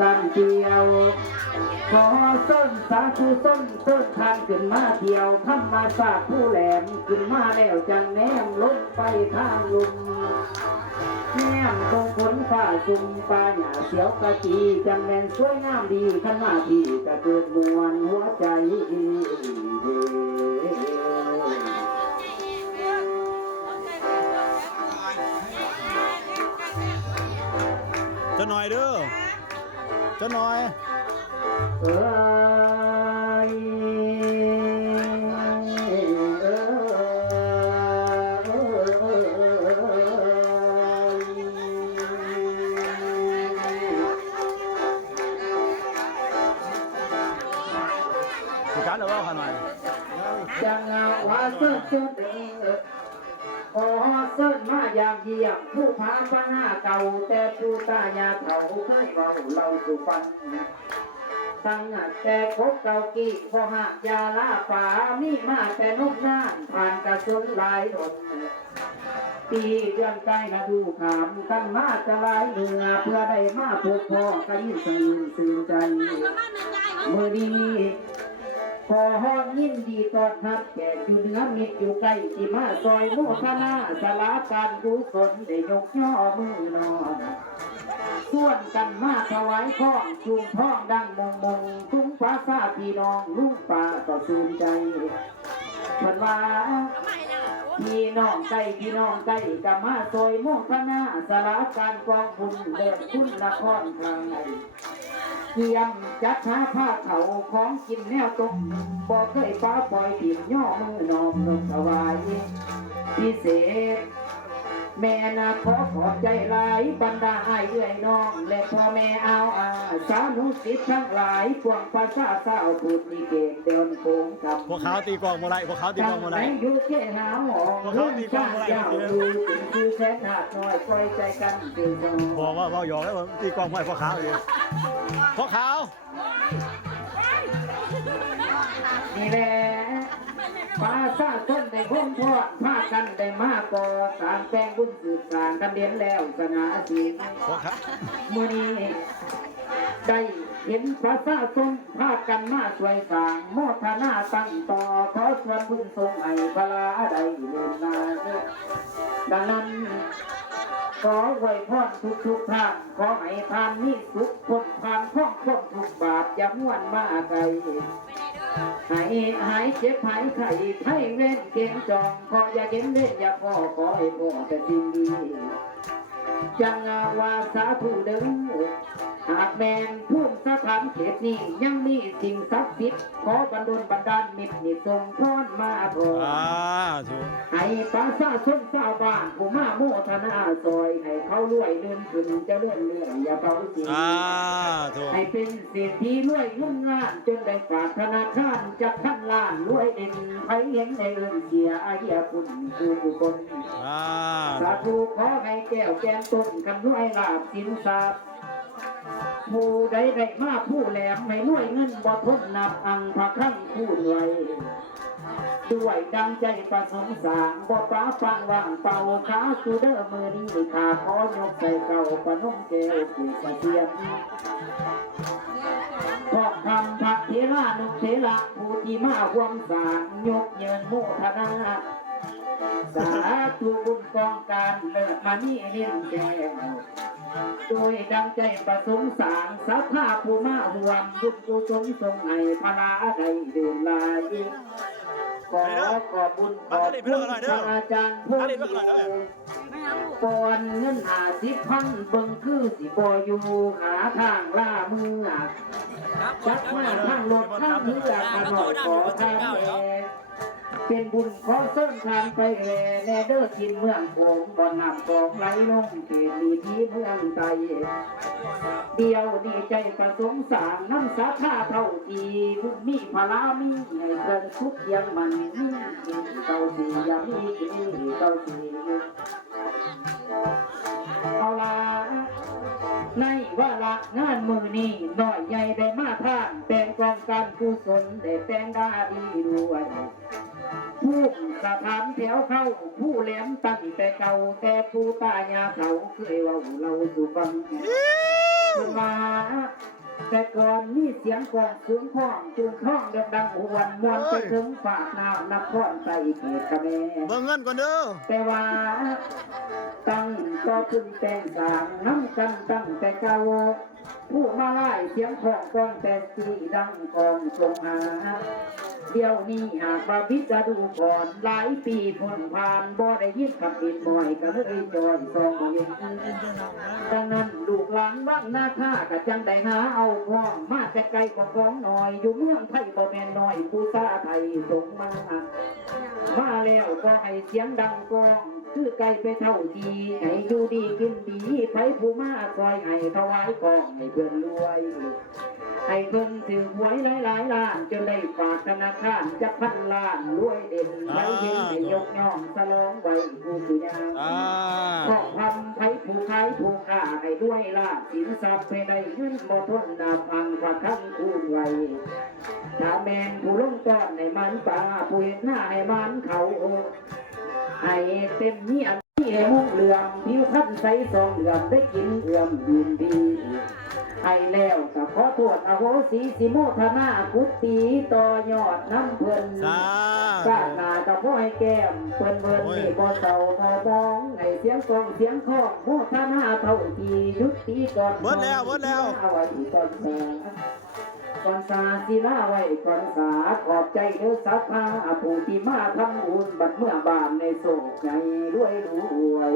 กันเที่ยวขอส้นสาธุส้นต้นทางขึ้นมาเที่ยวธรรมศาสตร์ผู้แหลมขึ้นมาแล้วจังแนมลงไปทางลุมแนมตรงฝนฟ้าซุ่มป่าหญ้าเสียวกะจีจังแม่นสวยงามดีขันมาที่จะเกิดมวลหัวใจจะหน่อยเด้อจะหน่อยเอ้ยสิการหรือว่าขนาดจังว่าเสื้อเสื้อเด้อขอเสื้อมาอย่างเยี่ยมผู้พาปัญหาเก่าแต่ผู้ตายาเฒ่าเคยเว้าเราสู่ฟังตั้งแต่คบเก่ากี้พอหักยาลาป่ามีมาแต่นุ่มน่านผ่านกระสุนหลายหนปีเดือนใกล้ฤดูขามตั้งมาจะลายเหนือเพื่อได้มาพบพ่อกันสื่นใจเมื่อดีขอฮอนยินดีตอนทับแก่อยู่เหนือมิตรอยู่ใกล้ที่มาซอยโมทนาสลาการกุศลได้ยกย่อมือนอนส่วนกันมาถวายข้องชุมท้องดังมงทุ่งฟ้าซาพี่น้องลุงป่าต่อสูนใจเพิ่นว่าพี่น้องใกล้พี่น้องใกล้กับมาซอยโมทนาสลาการกองบุญเลิศคุณนครไทยเตรียมจัดหาผ้าเขาของกินแนวตรงบ่เคยป้าปล่อยถิ่มย่อมือนอมลงถวายพิเศษแม่นาขอขอบใจหลายบรรดาอ้ายเอื้อยน้องและพ่อแม่เอาสานุสิทธิ์ทั้งหลายพวงภาษาสาวพูดมีเกตเดินโค้งกับพวกเขาตีกองโมไรพวกเขาตีกองโมไรอยู่แค่หาหมองพวกเขาตีกองโมไรคือแค่หาดน้อยปล่อยใจกันเกินจอบอกว่าหยอกแล้วตีกองโมไรพวกเขาอยู่พวกเขานี่แหละป้าซาต้นในพ้นทอดผ้ากันได้มากก่อสารแป้งบุญสืบสารกันเดียนแล้วสนาสีมือนี้ได้เห็นพระซาต้นผ้ากันมาสวยสางโมทนาตั้งต่อขอส่วนบุญทรงไอพลาได้เดินมาดังนั้นขอไว้พรทุกท่านขอให้ทานมีสุขพ้นผ่านพ้องพ้นทุกบาปอย่าม้วนมาไกลหายเจ็บหายไข้ให้เว้นเก่งจองขออย่าเก็บเล่นอย่าขอให้พ่อแต่สิ่งดีจังว่าสาธุเด้อหากแมนพุ่มสถานเขตนี้ยังมีสิ่งศักดิ์สิทธิ์ขอบันดลบันดาลมิตรนิทรงพรมาพอให้ประชาชนชาวบ้านผู้มาโมทนาซอยให้เขารวยเลื่อนขึ้นจะเลื่อนอย่าเบาสิให้เป็นเศรษฐีรวยเงินล้านจนได้ฝากธนาคารจะพันล้านรวยเด่นใครเห็นในเรื่องเสียอาเฮียคุณคือผู้คนสาธุขอให้แก้วแกมต้นกันด้วยลาบสินทรัพย์ผู้ใดได้มาผู้แหลมให้รวยเงินบ่ทนนับอังพระขั้งผู้รวยด้วยดังใจประสงค์สางบ่ป้าฟังว่างเป่าขาสูเดอมือนี้ขาขอยกใส่เก่าปนมแก้วที่กระเทียมพอกทำพระเทระนุเทระผู้ที่มาห่วงสางยกเยินโมทนาสาธุบุญกองการเลิศมานี่เลี้ยงแก้วโดยดังใจประสงค์สางสัทธาผู้มาห่วงบุญกุศลทรงให้พลาได้เดินลายขอบุญขอบคุณพระอาจารย์ผู้ปอนเงิน50,000เบิ่งคือสิบ่อยู่หาทางล่ามือจักมาทางรถทางเรือกันหน่อยขอทางแเป็นบุญขอเส้นทางไปแลเด้อกินเมืองโขงบ่อนำกองไหลลงเขตมีที่เมืองไทยเดียวดีใจประสงค์สางน้ำสาธาเท่าทีบุญมีพลามีให้เพิ่นทุกยังมันมีเก่าสียังมีเก่าสีเอาละในว่าละงานมือนี้น้อยใหญ่ได้มาท่านแต่งกองการกุศลได้แต่งดาดีด้วยผู้สถานแถวเข้าผู้แหลมตั้งแต่เก่าแต่ผู้ตายาเขาเคยว่าเราสู่ฟังมา แต่ก่อนมีเสียงกลองสูงห้องจูงท้องดังหวนมวนไปถึงฝากน้ำนครใต้เขตกะแม เบิ่งเงินก่อนเด้อ แต่ว่าตั้งก็พึ่งแต่งสางน้ำกันตั้งแต่เก่าผู้มาไล่เสียงของกองแต่สีดังกองทรงหาเดี๋ยวนี้หากมาพิจารดูก่อนหลายปีพ้นผ่านบ่ได้ยินคำบิดบ่อยก็เลยจอยซองบ่เห็นดังนั้นลูกหลานว่างหน้าท่ากะจังได้หาเอาพ้องมาแต่ไกลกว่าของหน่อยอยู่เมืองไทยบ่แม่นน้อยผู้ซาไทยส่งมาแล้วก็ให้เสียงดังกองคือไก่ไปเท่าทีให้อยู่ดีกินดีไผผู้มาคอยให้ถวายกองให้เพื่อนรวยให้เพิ่นถือหวยหลายล้านจนได้ฝากธนาคารจะพันล้านรวยเด่นไผเห็นให้ยกย่องสลองไว้ผู้สุยางขอทำไผผู้ขายผู้ค้าให้ด้วยล้านสินทรัพย์ไปได้เงินบ่ทนดาบพังกว่าคำคูณไว้ถ้าแมนผู้ลงต้อนให้มันป่าผู้เห็นหน้าให้มันเขาให้เต็มเนียนที่มุกเหลื่อมผิวพันใสสองเหลื่อมได้กินเอื่อมยืนดีให้แล้วก็ขอโทษอโหสีสิโมทนากุฏิต่อยอดน้ำเพิ่นกาหนาก็พ่อให้แก้มเพิ่นเพิ่นนี่บ่เศร้าบ่มองให้เสียงกองเสียงข้องโมทนาเท่าที่ยุติก่อนเบิดแล้วเอาไว้ก่อนก่อนสาศิลาไว้ก่อนสาขอบใจเด้อสัพพาผู้ที่มาทำบุญบัดเมื่อบานในโศกใจรวยรวย